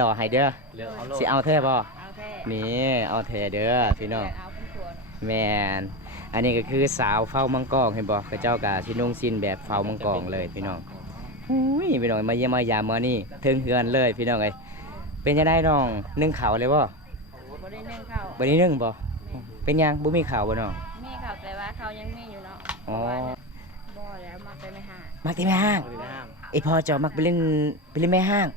ต่อให้เด้อสิเอาแท้บ่เอาแท้นี่เอาแท้เด้อพี่น้องเอาเป็นตัวแม่นอันนี้ก็คือสาวเฝ้ามังกรเห็นบ่เขาเจ้าก็สินุ่งสิ้นแบบเฝ้ามังกรเลยพี่น้องอุ้ยพี่น้องมาเยี่ยมมายามมื้อนี้ถึงเฮือนเลยพี่น้องเอ้ยเป็นจังได๋น้องนึ่งข้าวเลยบ่บ่ได้นึ่งข้าวบ่ได้นึ่งบ่เป็นหยังบ่มีข้าวบ่น้องมีข้าวแต่ว่าเขายังมีอยู่เนาะอ๋อบ่แล้วมักไปไม่ห่างมักที่แม่ห้างไอพ่อเจ้ามักไปเล่นแม่ห้าง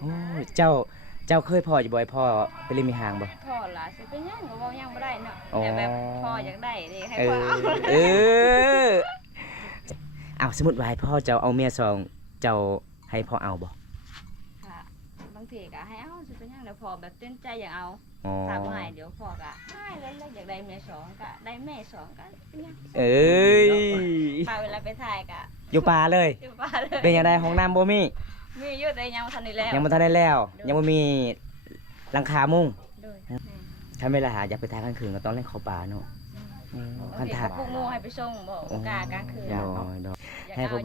โอ้เจ้าเคยพ่ออยู่บ่อยพ่อไปเล่นแม่ห้างบ่พ่อล่ะสิเป็นหยังก็เว้ายังบ่ได้เนาะแต่แบบพ่ออยากได้นี่ให้พ่อเออเอาสมมุติว่าให้พ่อเจ้าเอาเมียสองเจ้าให้พ่อเอาบ่ค่ะบางทีก็ให้เอาสิเป็นหยังแล้วพ่อแบบเต้นใจอยากเอาอ๋อถ้าบ่ให้เดี๋ยวพ่อก็ให้แล้วอยากได้เมียสองก็ได้แม่สองก็เป็นหยังเอ้ยพาเวลาไปถ่ายก็อยู่ป่าเลยอยู่ป่าเลยเป็นจังได๋ห้องน้ำบ่มีอยู่แต่ยังบ่ทันได้แล้วยังบ่ทันได้แล้วยังบ่มีหลังคามุงโดยถ้าเวลาอยากไปถ่ายกลางคืนก็ต้องเล่นเข้าป่าเนาะคันถ่ายพวกงูให้ไปส่งบ่กล้ากลางคืนอยากเอา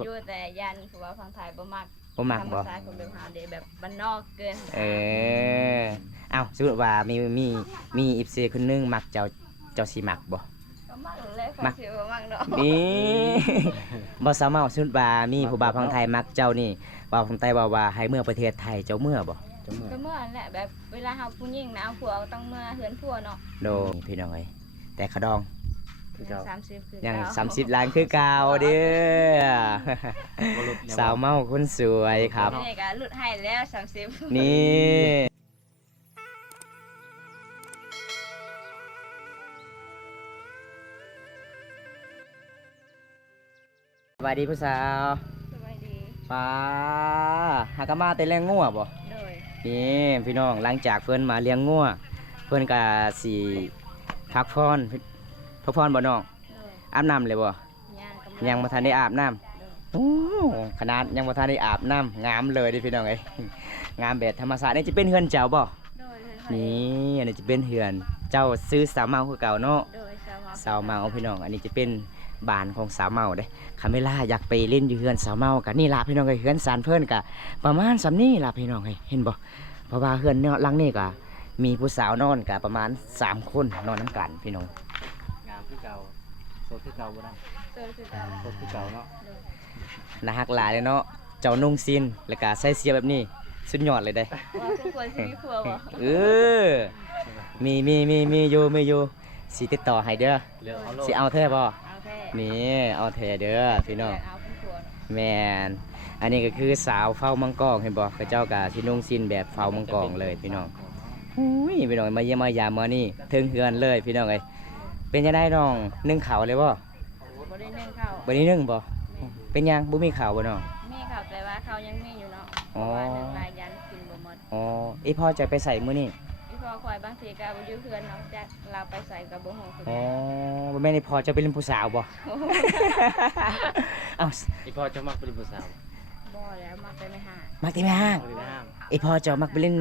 อยู่แต่ยันเพราะว่าฟังไทยบ่มักธรรมชาติของแบบเฮาเด้แบบบ้านนอกเกินอ้าวสมมุติว่ามีFCคนนึงมักเจ้าสิมักบ่ก็มักเลยฟังสิบ่มักเนาะนี่บ่สามารถสมมุติว่ามีผู้บ่าวฝั่งไทยมักเจ้านี่บ่าวฝั่งไทยว่าให้เมื่อประเทศไทยเจ้าเมื่อบ่ก็เมื่อนั่นแหละแบบเวลาเฮาผู้หญิงนะเอาผัวต้องเมื่อเฮือนผัวเนาะโดพี่น้องเอ้ยแต่ขะดอง30คือยัง30ล้านคือเก่าเด้อสาวเมาคนสวยครับนี่ก็ลดให้แล้ว30นี่สวัสดีผู้สาวสวัสดีป้าหากมาแต่เลี้ยงงัวบ่โดยนี่พี่น้องหลังจากเพิ่นมาเลี้ยงงัวเพิ่นก็สิพักผ่อนบ่น้องอาบน้ำเลยบ่ยังบ่ทันได้อาบน้ำโอ้ขนาดยังบ่ทันได้อาบน้ำงามเลยดิพี่น้องเอ้ยงามแบบธรรมชาตินี่จะเป็นเฮือนเจ้าบ่นี่อันนี้จะเป็นเฮือนเจ้าซื้อสาวเมาคือเก่าเนาะสาวเมาพี่น้องอันนี้จะเป็นบ้านของสาวเมาเด้คันเวลาอยากไปเล่นอยู่เฮือนสาวเมาก็นี่ล่ะพี่น้องเอ้ยเฮือนซานเพิ่นก็ประมาณส่ำนี้ล่ะพี่น้องเอ้ยเห็นบ่เพราะว่าเฮือนเนี่ยหลังนี้ก็มีผู้สาวนอนก็ประมาณ3คนนอนนำกันพี่น้องงามคือเก่าโซคือเก่าบ่ได้โซคือเก่าโซคือเก่าเนาะน่าฮักหลายเลยเนาะเจ้านุ่งซินแล้วก็ใส่เสียแบบนี้สุดยอดเลยได้ว่าทุกคนสิมีผัวบ่มีอยู่สิติดต่อให้เด้อสิเอาแท้บ่เอาแท้นี่เอาแท้เด้อพี่น้องเอาเป็นผัวแม่นอันนี้ก็คือสาวเฝ้ามังกรเห็นบ่เขาเจ้าก็สินุ่งซินแบบเฝ้ามังกรเลยพี่น้องอุ้ยพี่น้องมาเยี่ยมมายามมื้อนี้ถึงเฮือนเลยพี่น้องเอ้ยเป็นจังได๋น้องนึ่งข้าวเลยบ่บ่ได้นึ่งข้าวบ่ได้นึ่งบ่เป็นหยังบ่มีข้าวบ่น้องมีข้าวแต่ว่าเขายังมีอยู่เนาะเพราะว่า1รายยันกินบ่หมดอ๋ออีพ่อจะไปใส่มื้อนี้อีพ่อคอยบางทีก็บ่อยู่เฮือนเนาะจักเราไปใส่ก็บ่ฮู้คืออ๋อบ่แม่นอีพ่อจะเป็นผู้สาวบ่เอ้าอีพ่อจะมักเป็นผู้สาวบ่แล้วมักไปไม่ห่างมักที่แม่ห้างอีพ่อเจ้ามักไปเล่น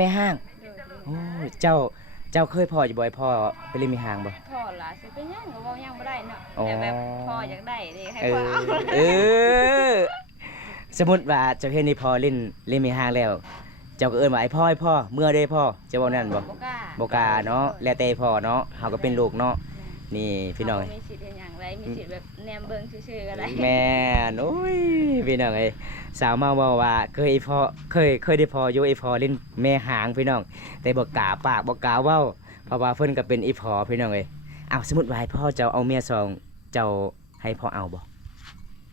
แม่ห้างโอ้เจ้าเคยพ่ออยู่บ่อยพ่อไปเล่นแม่ห้างบ่พ่อล่ะสิเป็นหยังก็เว้ายังบ่ได้เนาะแต่แบบพ่ออยากได้นี่ให้พ่อเออสมมุติว่าเจ้าเห็นอีพ่อเล่นแม่ห้างแล้วเจ้าก็เอิ้นว่าไอ้พ่อเมื่อได้พ่อเจ้าเว้านั่นบ่บ่กล้าเนาะแล้วแต่พ่อเนาะเฮาก็เป็นลูกเนาะนี่พี่น้องมีสิทธิ์เฮ็ดหยังไรมีสิทธิ์แบบแนมเบิ่งซื่อๆก็ได้แม่นโอ้ยพี่น้องเอ้ยสาวมาเว้าว่าเคยได้พ่ออยู่ไอ้พ่อเล่นแม่หางพี่น้องแต่บ่กล้าปากบ่กล้าเว้าเพราะว่าเพิ่นก็เป็นอีพ่อพี่น้องเอ้ยอ้าวสมมุติว่าให้พ่อเจ้าเอาเมียสองเจ้าให้พ่อเอาบ่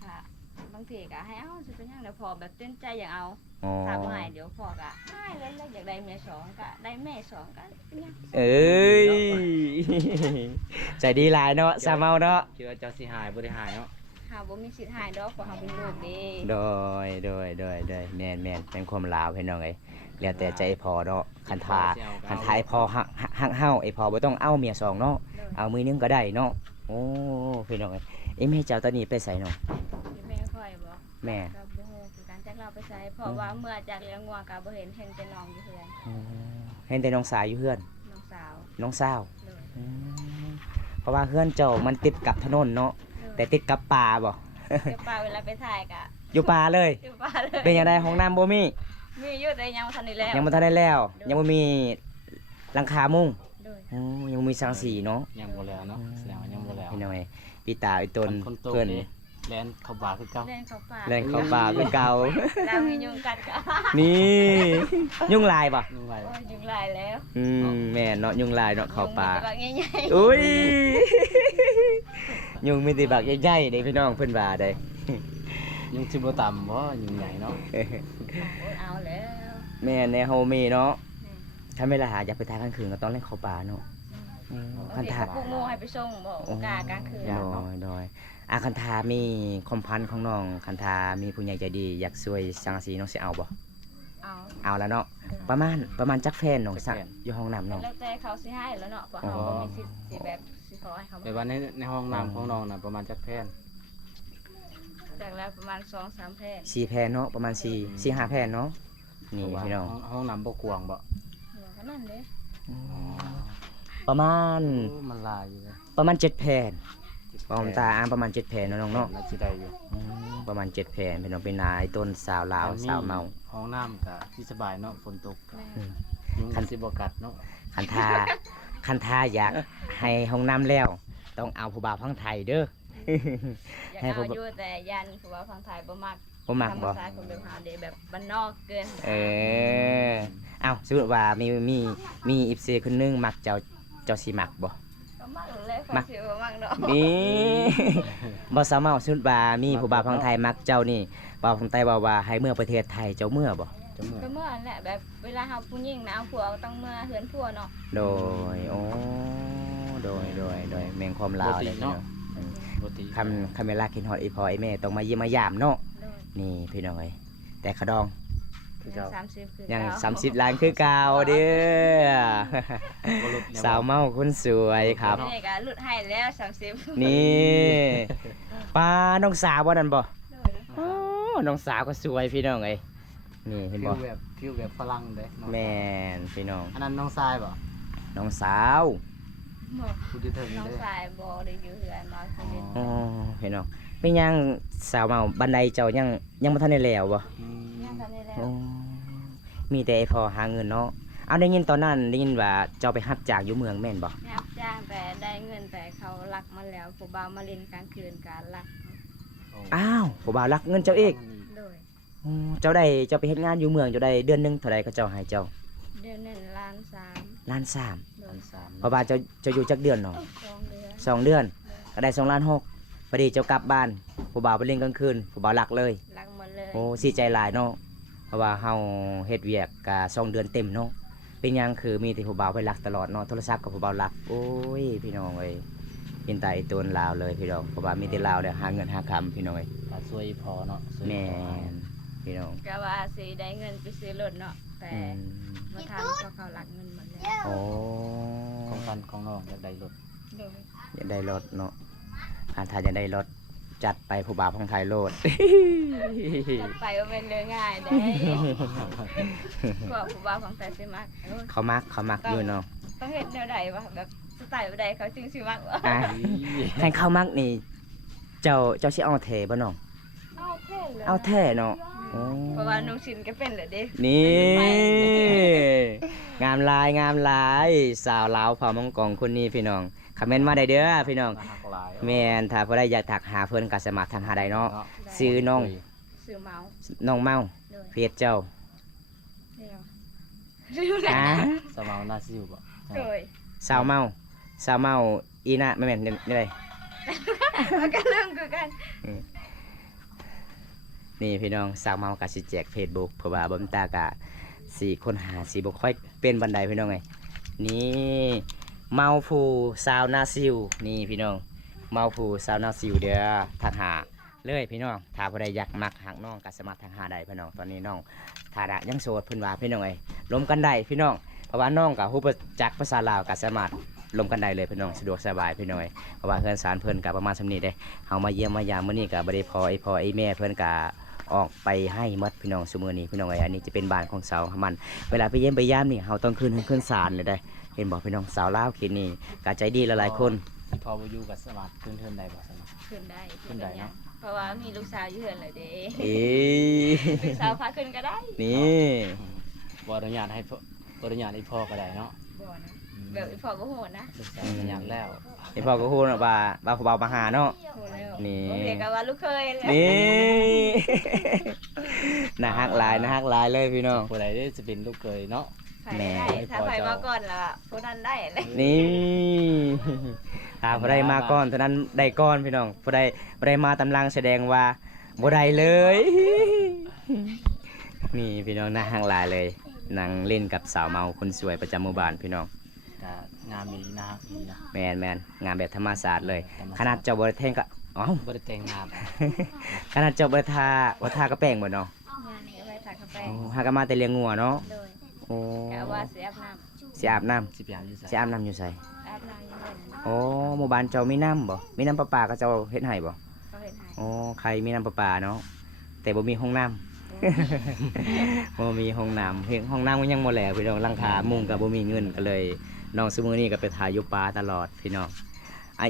ค่ะบางทีก็ให้เอาสิเป็นหยังแล้วพ่อแบบเต้นใจอยากเอาถ้าบ่ให้เดี๋ยวพ่อก็ให้แล้วอยากได้เมียสองก็ได้แม่สองก็เป็นหยังเอ้ยใจดีหลายเนาะสาวเมาเนาะคิดว่าเจ้าสิหายบ่ได้หายเนาะเฮาบ่มีสิทธิ์หายดอกเพราะเฮาเป็นลูกเด้โดยแม่นเป็นความลาวพี่น้องเอ้ยแล้วแต่ใจพ่อเนาะคันทาไอ้พ่อฮักเฮาไอ้พ่อบ่ต้องเอาเมียสองเนาะเอามือนึงก็ได้เนาะโอ้พี่น้องเอ้ยแม่เจ้าตอนนี้ไปไสเนาะแม่ค่อยบ่แม่ก็บ่ฮู้คือการจักเราไปไสเพราะว่าเมื่อจากเลี้ยงงัวก็บ่เห็นแต่น้องอยู่เฮือนเห็นแต่น้องสาวอยู่เฮือนน้องสาวเพราะว่าเฮือนเจ้ามันติดกับถนนเนาะแต่ติดกับป่าบ่เดี๋ยวป่าเวลาไปถ่ายก็อยู่ป่าเลยเป็นจังได๋ห้องน้ำบ่มี มีอยู่แต่ยังบ่ทันได้แล้ว ยังบ่ทันได้แล้ว ยังบ่มีหลังคามุง โดย โอ้ยังบ่มีสังสีเนาะ ยังบ่แล้วเนาะแสดงว่ายังบ่แล้ว พี่น้อยปีตาไอ้ตน คนโต เพิ่น นี่แลนเข้าบาคือเก่า เล่นเข้าป่า แรงเข้าป่าคือเก่า เรามียุงกัดก็ นี่ยุ่งลายป่ะ นึกไว้ โอ้ยยุงลายแล้ว แม่นเนาะยุ่งลายเนาะเข้าป่า ยุงมันจะแบบใหญ่ๆ อุ้ยยุงมีแต่บักใหญ่ๆเด้พี่น้องเพิ่นว่าได้ ยังสิบ่ต่ำบ่ยังใหญ่เนาะ โอ้ยเอาแล้ว แม่ในเฮามีเนาะถ้าไม่ละหาอยากไปทายกลางคืนก็ต้องเล่นเข้าป่าเนาะคันทา พวกงูให้ไปส่งบ่โอกาสกลางคืน โดยคันทามีคอมพันธ์ของน้องคันทามีผู้ใหญ่ใจดีอยากช่วยสังสีน้องสิเอาบ่ เอา เอาแล้วเนาะประมาณจักแฟนน้องสักอยู่ห้องน้ำน้อง แล้วแต่เขาสิให้แล้วเนาะเพราะเขาบ่มีสิทธิ์สิแบบสิขอให้เขา แต่ว่าในห้องน้ำของน้องน่ะประมาณจักแผ่น จากแล้วประมาณ 2-3 แพร่ 4แพนเนาะประมาณ4 5แพนเนาะนี่ เพราะว่า พี่น้อง ห้องน้ำบ่กว้างบ่ หัวก็นั่นเด้ ประมาณ โอ้มันหลายอยู่เลย 7แผ่นปอมตาอ้างประมาณ7แผ่นเนาะน้องเนาะ น่าสิได้อยู่ ประมาณ7แผ่นเป็นน้องเป็นนายต้นสาวลาวสาวเมา ห้องน้ำก็ที่สบายเนาะฝนตกก็ แม่ ยุงสิบ่กัดเนาะ คันทาคันทาอยากให้ห้องน้ำแล้ว ต้องเอาผู้บ่าวพังไทยเด้อ อยาก ให้ผม เอาอยู่แต่ยันเพราะว่าฝั่งไทยบ่มัก บ่มัก ธรรม บ่ ชาติของแบบหาเดแบบบ้านนอกเกิน เอ้าสมมุติว่ามีอีฟซีคนหนึงมักเจ้าสิมักบ่ ก็มักเลยคนสิบ่มักเนาะ นี่ บ่สามารถสมมุติว่ามีผู้บ่าวพังไทยมักเจ้านี่บ่าวพังไทยบอกว่าให้เมื่อประเทศไทยเจ้าเมื่อบ่ จะเมื่อย ก็เมื่อนั่นแหละแบบเวลาเฮาผู้หญิงนะเอาผัวก็ต้องเมื่อเฮือนผัวเนาะ โดยโอ้โดยแม่งความลาวเลยเนาะ ปกติ คำเวลากินฮอดอีพ่ออีแม่ต้องมาเยี่ยมมายามเนาะ โดย นี่พี่น้องเอ้ยแต่ขะดอง คือ ยั เก่าง 30คือ ยัง เก่า 30ล้านคือเก่าเด้อ บ่ลดแล้ว สาวเมาคนสวยครับ นี่ก็หลุดให้แล้ว30 นี่ป้าน้องสาวบ่นั่นบ่ โดย โอ้น้องสาวก็สวยพี่น้องเอ้ยนี่เห็น ผิ บ่ วแบบฝรั่งเด้เนาะ แม่นพี่น้อง อันนั้นน้องทรายบ่ น้องสาว หมด ผู้ที่เถิง น้อง เด้ สายบ่ได้อยู่เฮือนมาคือเป็น อ๋อพี่น้องเป็นยังสาวเมาบันไดเจ้ายังบ่ทันได้แล้วบ่ อืม ยังทันได้แล้ว อ๋อมีแต่ไอ้พอหาเงินเนาะเอาได้ยินตอนนั้นได้ยินว่าเจ้าไปรับจากอยู่เมืองแม่นบ่ รับจ้างแต่ได้เงินแต่เขาลักมาแล้วผู้บ่าวมาเล่นกลางคืนการลัก โอ้ อ้าวผู้บ่าวรักเงินเจ้าเอง โดย อ๋อเจ้าไปเฮ็ดงานอยู่เมืองเจ้าได้เดือนหนึงเท่าใดก็เจ้าให้เจ้า เดือนหนึ่งล้านสาม ล้านสาม โด อั ย นสาม เพราะว่าเจ้าอยู่จักเดือนเนาะ 2 เดือน 2 เดือนก็ได้2ล้าน6พอดีเจ้ากลับบ้านผู้บ่าวไปเล่นกลางคืนผู้บ่าวรักเลย ลักหมดเลย โอ้สิใจหลายเนาะเพราะว่าเฮาเฮ็ดเวียกกะ2 เดือนเต็มเนาะเป็นหยังคือมีแต่ผู้บ่าวไปรักตลอดเนาะโทรศัพท์กับผู้บ่าวรักโอ้ยพี่น้องเอ้ยเป็นตาไอ้ตัวลาวเลยพี่น้องเพราะว่ามีแต่ลาวเด้อหาเงินหาคำพี่น้องเอ้ย ก็สวยพอเนาะสวย แม่นพี่น้อง ก็ว่าสิได้เงินไปซื้อรถเนาะแต่ อืม มาทำเพราะเขาลักเงินหมดแล้ว โอ้ ของฟันของน้องอยากได้รถ โดย อยากได้รถเนาะถ้าอยากได้รถจัดไปผู้บ่าวของไทยโลด จัดไปว่าเป็นเรื่องง่ายได้พวกผู้บ่าวของแต่สิมักโอ้ย เขามักอยู่เนาะ ต้องเฮ็ดแนวใดวะแบบสไตล์ใดเขาจึงสิมักวะ อ่ะให้เขามักนี่เจ้าสิเอาแท้บ่น้อง เอาแท้เลย เอาแท้เนาะโอ้ เพราะว่านุ่งชินก็เป็นเลยเด้ นี่งามหลายสาวลาวเผ่ามังกรคนนี้พี่น้องคอมเมนต์มาได้เด้อพี่น้อง มาหักหลาย แม่นถ้าผู้ใดอยากทักหาเพิ่นก็สามารถทักหาได้เนาะซื้อน้อง ซื้อเมาส์ น้องเมา โดย เพจเจ้า เดียวรู้แล้ อ่ะ สมาวนาซิวบ่ โดย สาวเมาอีน่ะแม่นนี่เลย มันก็เรื่องคือกัน นี่พี่น้องสาวเมาก็สิแจก Facebook เพราะว่าบ่มตากะสิค้นหาสิบ่ค่อยเป็นบันไดพี่น้องเอ้ยนี่เมาผู้สาวนาซิวนี่พี่น้องเมาผู้สาวนาซิวเด้อทักหาเลยพี่น้องถ้าผู้ใดอยากมักหักน้องก็สามารถทักหาได้พี่น้องตอนนี้น้องฐานะยังโสดเพิ่นว่าพี่น้องเอ้ยล้มกันได้พี่น้องเพราะว่าน้องก็ฮู้จักภาษาลาวก็สามารถล้มกันได้เลยพี่น้องสะดวกสบายพี่น้องเอ้ยเพราะว่าเพื่อนสารเพิ่นก็ประมาณส่ำนี้เด้เฮามาเยี่ยมมายามมื้อนี้ก็บ่ได้พอไอ้แม่เพิ่นก็ออกไปให้หมดพี่น้องซุมื้อนี้พี่น้องเอ้ยอันนี้จะเป็นบ้านของสาวมันเวลาไปเยี่ยมไปยามนี่เฮาต้องขึ้นศาลเลยได้เห็นบ่พี่น้องสาวลาวเขตนี้ก็ใจดีหลายๆคน ที่พอบ่อยู่กับสมัครขึ้นเทินได้บ่สมัคร ขึ้นได้ ขึ้นได้เนาะ เ เพราะว่ามีลูกสาวอยู่เฮือนเลยเด้ เอ้ย ลูกสาวพาขึ้นก็ได้ นี่ บ่อนุญาตให้พ่อบ่อนุญาตให้พ่อก็ได้เนาะ บ่นะแบบอีพ่อบ่โหดนะ ลูกสาวอนุญาตแล้ว นี่พ่อก็พูดว่าผู้เบามาหาเนาะ โหดแล้ว นี่ โอเคก็ว่าลูกเคยเลย นี่ น่าฮักหลายน่าฮักหลายเลยพี่น้อง ผู้ใดได้จะเป็นลูกเขยเนาะ ไผได้ถ้าไผมาก่อนล่ะผู้นั้นได้เลย นี่ผู้ใดมาก่อนเท่านั้นได้ก่อนพี่น้องผู้ใดบ่ได้มาตำลังแสดงว่าบ่ได้เลย นี่พี่น้องน่าฮักหลายเลยนั่งเล่นกับสาวเมาคนสวยประจำหมู่บ้านพี่น้อง ก็งามอีนะอีนะ แมนงานแบบธรรมศาสตร์เลย ขนาดเจ้าบ่ได้แทงก็อ๋อ บ่ได้แต่งงาน ขนาดเจ้าบ่ได้ทากระแป้งบ่เนาะ งานนี้ก็ไปถักกาแฟ โอ้หากันมาแต่เลี้ยงงัวเนาะ โดย โอ้ กะว่าสิอาบน้ำ สิอาบน้ำ สิไปหาอยู่ไส สิอาบน้ำอยู่ไส อาบน้ำอยู่เฮือน โอ้หมู่บ้านเจ้ามีน้ำบ่มีน้ำประปาก็เจ้าเฮ็ดให้บ่ เขาเฮ็ดให้ โอ้ใครมีน้ำประปาเนาะแต่บ่มีห้องน้ำ บ่มีห้องน้ำเพียงห้องน้ำก็ยังบ่แล้วพี่น้องหลังคามุงก็บ่มีเงินก็เลยน้องซุมื้อนี้ก็ไปถ่ายอยู่ป่าตลอดพี่น้องไอ้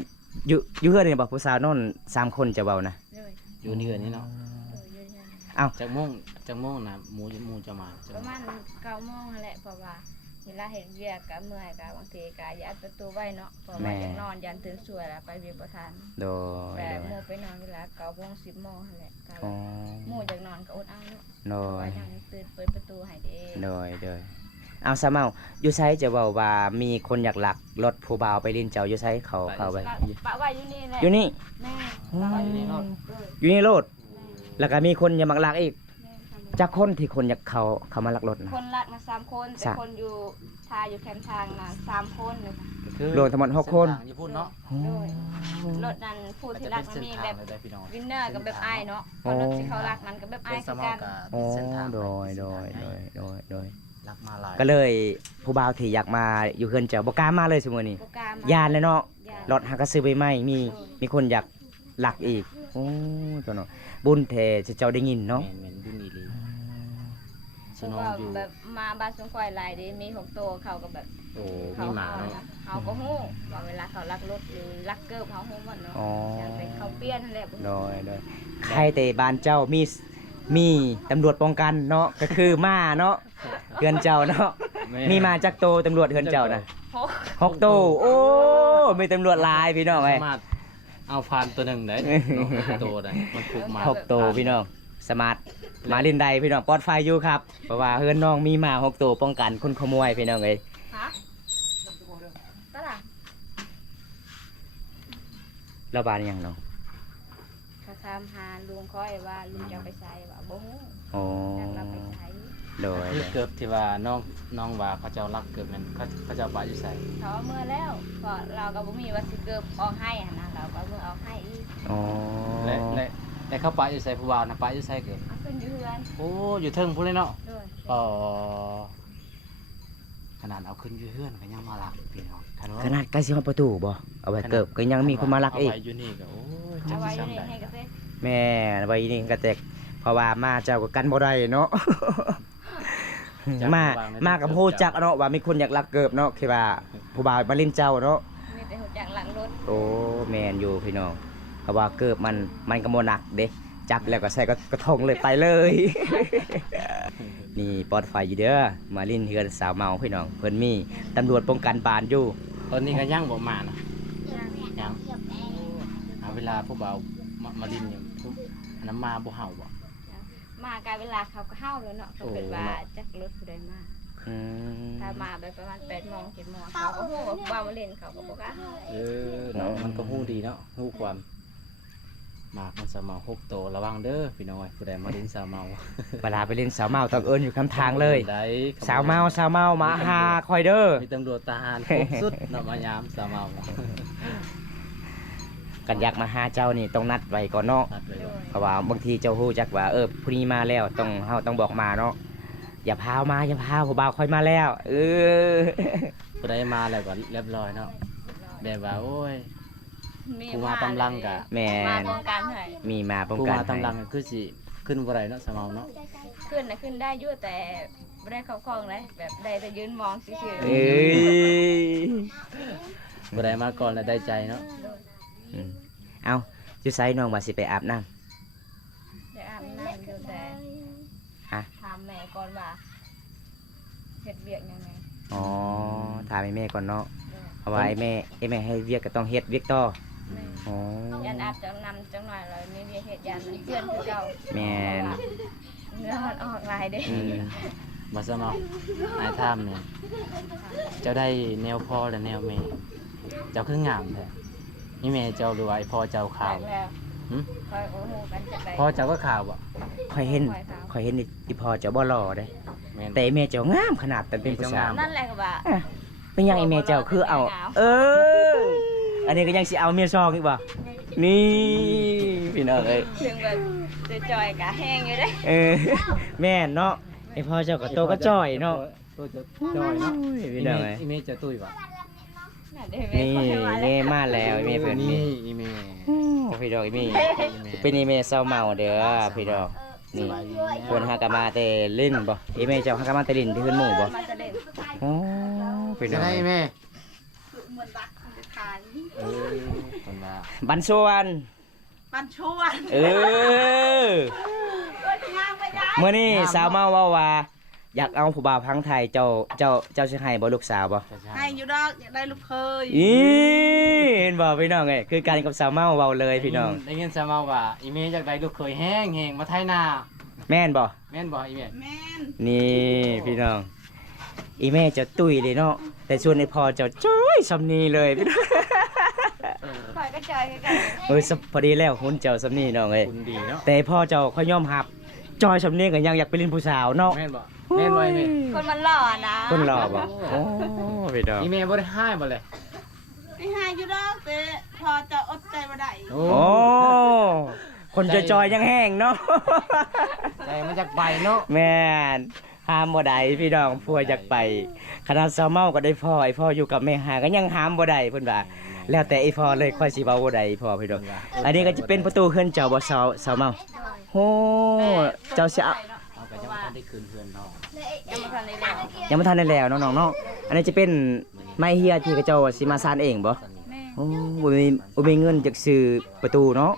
อยู่เฮือนนี่บ่ผู้สาวนอน3คนจะเว้านะ เลย อยู่นี่เฮือนนี่เนาะ อยู่เฮือน จักโมงนะหมูจะมาจัก ประ โมง มาณ9โมงนั่นแหละเพราะว่าเวลาเฮ็ดเวียกก็เมื่อยก็บางทีก็อย่าอัดประตูไว้เนาะเพราะว่าอยากนอนยันตื่นสวยแล้วไปเวียกบ่ทัน โดย แต่ โด หมู่ ย ไปนอนเวลา9โมง10โมงนั่นแหละก็ อ๋อ หมู่อยากนอนก็อดเอาเนาะ โด เพราะว่าย ยังตื่นเปิดประตูให้เด้ โดยเอาซะเมาอยู่ไสจะเว้าว่ามีคนอยากลักรถผู้บ่าวไปลิ้นเจ้าอยู่ไสเขาไป ปะไว้อยู่นี่แหละ อยู่นี่ แม่ปะไว้อยู่นี่เนาะ อยู่นี่โลด แม่ แล้วก็มีคนอยากมาลักอีก แม่ทำ จักคนที่คนอยากเขามาลักรถนะ คนรักนะ3คนแต่คนอยู่ทาอยู่แคมป์ทางนะ3คนเลยค่ะ ก็คือ โดนทั้งหมด6คน เส้ทางญี่ปุ่นเนาะ โดยรถนั้นผู้ที่รักมันมีแบบ อาจจะเป็นเส้นทางเลยได้พี่น้อง วินเนอร์กับแบบไอ้ายเนาะเพราะรถที่เขารักมันกับแบบไอ้า เป็ ย นส คือ มอ กั ง น กับ โอ้ เส้นทาง โดย เส้นทาง รักมาหลาย ก็เลยผู้บ่าวที่อยากมาอยู่เฮือนเจ้าบ่กล้ามาเลยซุมื้อนี้ โปรแกรม ยานเลยเนาะ ยาน รถหากระซื้อไปใหม่มีคนอยากลักอีกโอ้ตัวเนาะบุญแท้ที่เจ้าได้ยินเนาะ แม่นบุญอีหลี เพ ส ราะ นอง ว่า อยู่ แบบมาบ้านสงคอยหลายเด้มี6ตัวเขาก็แบบ โอ้ เขา มีหมา เอา เนาะ นะเขาก็ฮู้ว่าเวลาเขารักรถหรือรักเกิบเขาฮู้หมดเนาะ อ๋อ อย่างเป็นเขาเปลี่ยนนั่นแหละบ่ โดยใครแต่บ้านเจ้ามีตำรวจป้องกันเนาะก็คือม้าเนาะเฮือนเจ้าเนาะมีมาจักโตตำรวจเฮือนเจ้านะ โอ้ 6โตโอ้มีตำรวจหลายพี่น้องเอ้ย สามารถเอาพานตัวหนึ่งได้เนาะตัวได้มันผูกมา 6โตพี่น้องสมาร์ทมาลินใดพี่น้องปลอดภัยอยู่ครับเพราะว่าเฮือนน้องมีมา6โตป้องกันคนขโมยพี่น้องเอ้ย ฮะตะล่ะ ระบาดหยังเนาะ เขาถามหาลุงค่อยว่าลุงจะเอาไปใส่ว่าบ่ฮู้ โอ้ จักเราไปใส่ โดย คือเกือบที่ว่าน้องว่าเขาเจ้ารักเกือบนั้นเขาเจ้าปะอยู่ใส่ เขาเอามื่อแล้วเพราะเราก็บ่มีว่าสิเกิบออกให้หั้นนะเราก็เอามื่อเอาให้อีก อ๋อ และเขาปะอยู่ใส่ผู้บ่าวนะปะอยู่ใส่เกือบ เอาขึ้นอยู่เฮือน โอ้อยู่เทิงพุ่นเลยเนาะ ด้วย อ๋อขนาดเอาขึ้นอยู่เฮือนก็ยังมาลักพี่น้อง ขนาดใกล้สิฮอดประตูบ่เอาไว้เกิบก็ยังมีคนมาลักอีก เาไว้อยู่นี่ก็โอ้ยจั เอา ก ไว้ สิ อยู่ ซ้ำ ใน ได้ ให้กระเต้ แม่ไว้นี่กระแตกเพราะว่ามาเจ้าก็กันบ่ได้เนาะ มากับโฮจักเนาะว่ามีคนอยากลักเกิบเนาะคือว่าผู้บ่าวมาเล่นเจ้าเนาะ มีแต่หัวจักหลังรถ โอ้แม่นอยู่พี่น้องเพราะว่าเกิบมันก็บ่หนักเด้จับแล้วก็ใส่กระทงเลยไปเลย นี่ปลอดภัยอยู่เด้อมาเล่นเฮือนสาวเมาพี่น้องเพิ่นมีตำรวจป้องกันบ้านอยู่ ตอนนี้ก็ยังบ่มานะยังเอาเวลาผู้บ่าวมาลินอยู่อันนั้นมาบ่เห่าบ่ มากลายเวลาเขาก็เฮาแล้วเนาะเขาเกิดว่าจักรถผู้ใดมา อืม ถ้ามาแบบประมาณ8 โมง 7 โมงเขาก็ฮู้ว่ามาเล่นเขาก็บ่กล้า เนาะมันก็ฮู้ดีเนาะฮู้ความหมากมันสาวเมา6โตระวังเด้อพี่น้อยผู้ใดมาลินสาวเมา เวลาไปเล่นสาวเมาต้องเอิ้นอยู่คำทางเลย ได้ สาวเมามาหาคอยเด้อ มีตำรวจทหารครบสุดเนาะมายามสาวเมา กันอยากมาหาเจ้านี่ต้องนัดไว้ก่อนเนาะ ตัดไว้ โด ก่อน ย เพราะว่าบางทีเจ้าฮู้จักว่าผู้นี้มาแล้วเฮาต้องบอกมาเนาะอย่าพาวมาอย่าพาวผู้บ่าวค่อยมาแล้วผู้ใดมาแล้วก็เรียบร้อยเนาะแบบว่าโอ้ย มี ผู้มาตำลังกะ แม่ มาน ป้องกันให้ มีมาป้อง ผู้ กัน มา ให้ ตำลังก็คือสิขึ้นบ่ได้เนาะสาวเมาเนาะ ขึ้นน่ะขึ้นได้อยู่แต่บ่ได้เข้าคลองเลยแบบได้แต่ยืนมองซื่อ เอ้ย บ่ได้มาก่อนแล้วได้ใจเนาะ ๆโดย อืมเอาจุไซน้องว่าสิไปอาบน้ำ ฮ็ดเวียกยังไง อ๋อถามไอ้แม่ก่อนเนาะเอาไว้แม่ให้เวียกก็ต้องเฮ็ดเวียกต่ออ๋อ ยันอาบจังนำจังหน่อยเลยมีเวียกเฮ็ดยันเพื่อนคือเก่า แม่น เนื้อมันออกลายเด้ อืม บ่ซะเนาะนายท่ามเนี่ยเจ้าได้แนวพ่อและแนวแม่เจ้าคืองามแท้นี่แม่เจ้าหรือว่าไอ้พ่อเจ้าขาว แล้ว หึ คอยโอ้โหกันจะไป พ่อเจ้าก็ขาวบ่ ค่อยเห็นอีพ่อเจ้าบ่หล่อเด้ แม่น แต่ไอ้แม่เจ้างามขนาดแต่เป็นผู้สาว นั่นแหละก็ว่า เป็นยังไอ้แม่เจ้าคือเอา เออ อันนี้ก็ยังสิเอาเมียซองอีกบ่นี่พี่น้องเอ้ย ถึงแบบจะจอยกะแห้งอยู่เด้ เออแม่นเนาะไอ้พ่อเจ้าก็โตก็จ้อยเนาะ ตัวจะจ้อยเนาะ พี่น้องเอ้ย อีเมจะตุ้ยบ่ น่ะเด้ นี่แม่มาแล้วแม่เพิ่นนี่ นี่อีเม โอ้พี่ดอกอีมี่เป็นอีเมเศร้าเมาเด้อพี่ดอกนี่เพิ่นหากะมาแต่เล่นบ่อีเมเจ้าหากะมาแต่เล่นที่เพิ่นหมู่บ่ มันจะเล่น โอ้พี่ด จะ อก ได้แม่ เหมือนบักมันทาน คนว่า บันส่วน มันชวน เออ ก็ย่างไม่ได้ เมื่อนี้สาวเมาเว้าว่าอยากเอาผู้บ่าวพังไทยเจ้าสิให้บ่ลูกสาวบ่ จะใช่ ให้อยู่ดอกอยากได้ลูกเคย อีเห็นบ่พี่น้องเอ้ยคือการกับสาวเมาเว้าเลยพี่น้อง ได้ยินซะมาว่าอีเมอยากได้ลูกเคยแห้งมาไทยนา แม่นบ่ แม่นบ่อีเม แม่น นี่พี่น้องอีแม่เจะตุ้ยเลยเนาะแต่ส่วนไอ้พ่อเจ้าจ้อยสำนีเลยพี่น้อง คอยก็จอยกัน เออพอดีแล้วหุ่นเจ้าสำนีน้องเอ้ย คุณดีเนาะ แต่พ่อเจ้าเขายอมหับจอยสำนีก็ยังอยากไปเล่นผู้สาวเนาะ แม่นบ่แม่นบ่อีเม คนมันหล่อนะ คนหล่อบ่โอ้พี่น้อง อีเมบ่ได้ให้บ่เลย ไม่ให้อยู่ดอกแต่พอจะอดใจมาได้ โอ้ โอ้คนจะจอยยังแห้งเนาะ ใจมันจากใบเนาะ แม่นห้ามบ่ได้พี่น้องพัวอยากไปขนาดสาวเมาก็ได้พ่อไอ้พ่ออยู่กับแม่หาก็ยังห้ามบ่ได้เพิ่นว่าแล้วแต่ไอ้พ่อเลยค่อยสิเว้าบ่ได้พ่อพี่น้องอันนี้ก็จะเป็นประตูเฮือนเจ้าบ่สาวเมาโอ้เจ้าสิเอา เอาไปจังหวัดได้คืนเพื่อนน้อง ยังไม่ทันได้แล้ว ยังไม่ทันได้แล้วน้องๆเนาะอันนี้จะเป็นไม้เฮียที่กระเจ้าสิมาสร้างเองบ่ แม่ โอ้บ่มีเงินจักซื้อประตูเนาะ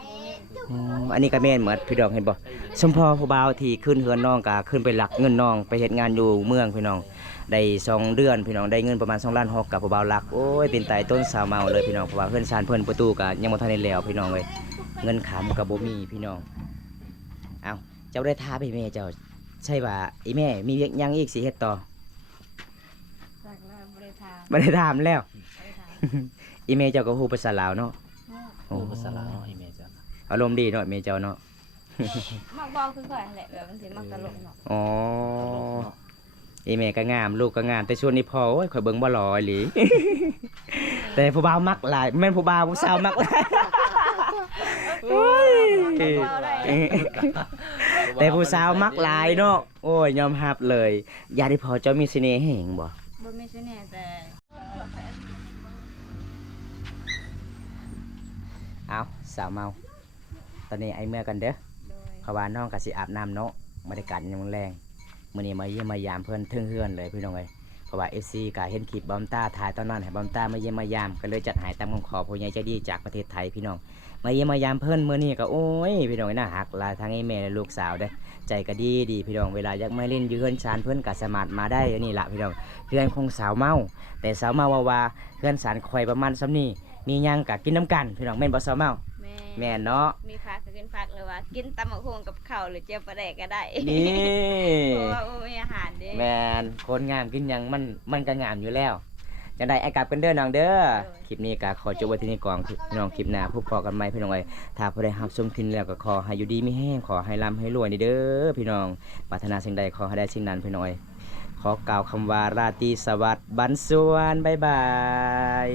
อ๋ออันนี้ก็แม่นเหมือนพี่น้องเห็นบ่สมพอผู้บ่าวที่ขึ้นเฮือนน้องก็ขึ้นไปหลักเงินน้องไปเฮ็ดงานอยู่เมืองพี่น้องได้2เดือนพี่น้องได้เงินประมาณ2ล้าน6กับผู้บ่าวหลักโอ้ยเป็นตายต้นสาวเมาเลยพี่น้องเพราะว่าเฮือนชานเพิ่นประตูก็ยังบ่ทันได้แล้วพี่น้องเอ้ยเงินขามก็บ่มีพี่น้องเอ้าเจ้าได้ท้าไปแม่เจ้าใช่ว่าอีแม่มีเวียกหยังอีกสิเฮ็ดต่อ จากแล้วบริทา บ่ได้ถามแล้ว อีเมลเจ้าก็ฮู้ภาษาลาวเนาะ โอ้ภาษาลาวเนาะอีเมจ้ะ อารมณ์ดีเนาะอีเมลเจ้าเนาะ มักบอกคือข่อยแหละแบบบางทีมักตลกเนาะ อ๋ออีเมลก็งามลูกก็งามแต่ช่วงนี้พอโอ้ยข่อยเบิ่งบ่หล่ออีหลี แต่ผู้บ่าวมักหลายแม่นผู้บ่าวผู้สาวมักหลายโอ้ยแต่ผู้สาวมักหลายเนาะโอ้ยยอมรับเลยยาที่พอเจ้ามีเสน่ห์แห่งบ่ บ่มีเสน่ห์แต่ เอาสาวเมาตอนนี้ไอ้เมื่อกันเด้อ โดย เพราะว่าน้องก็สิอาบน้ำเนาะบรรยากาศยังแรงมื้อนี้มาเยี่ยมมายามเพิ่นถึงเฮือนเลยพี่น้องเอ้ยเพราะว่า FC ก็เห็นคลิปบอมต้าถ่ายตอนนั้นให้บอมต้ามาเยี่ยมมายามก็เลยจัดให้ตามคำขอผู้ใหญ่ใจดีจากประเทศไทยพี่น้องมาเยี่ยมมายามเพิ่นมื้อนี้ก็โอ้ยพี่น้องน่าฮักหลายทั้งไอ้แม่และลูกสาวเด้อใจก็ดีพี่น้องเวลาอยากมาเล่นอยู่เฮือนศาลเพิ่นก็สามารถมาได้อันนี้ล่ะพี่น้องเฮือนของสาวเมาแต่สาวเมาว่าเฮือนศาลข่อยประมาณซ้ำนี้มีหยังก็กินน้ำกันพี่น้องแม่นบ่สาวเมา แม่ แม่นเนาะ มีผักก็กินผักเลยว่ากินตำบักหุ่งกับข้าวหรือเจียวปลาแดกก็ได้ นี่ เพราะว่ามีอาหารเด้ แมนคนงามกินหยังมันก็งามอยู่แล้วจังไดไอ้กลับกันเด้อน้องเด้อคลิปนี้ก็ขอจบไว้ที่นี่ก่อนพี่น้องคลิปหน้าพบกันใหม่พี่น้องเอ้ยถ้าผู้ใดรับชมคลิปนี้แล้วก็ขอให้อยู่ดีมีแห้งขอให้ร่ำให้รวยนี่เด้อพี่น้องปรารถนาสิ่งใดขอให้ได้สิ่งนั้นพี่น้องเอ้ยขอกล่าวคำว่าราตรีสวัสดิ์บันสวนบ๊ายบาย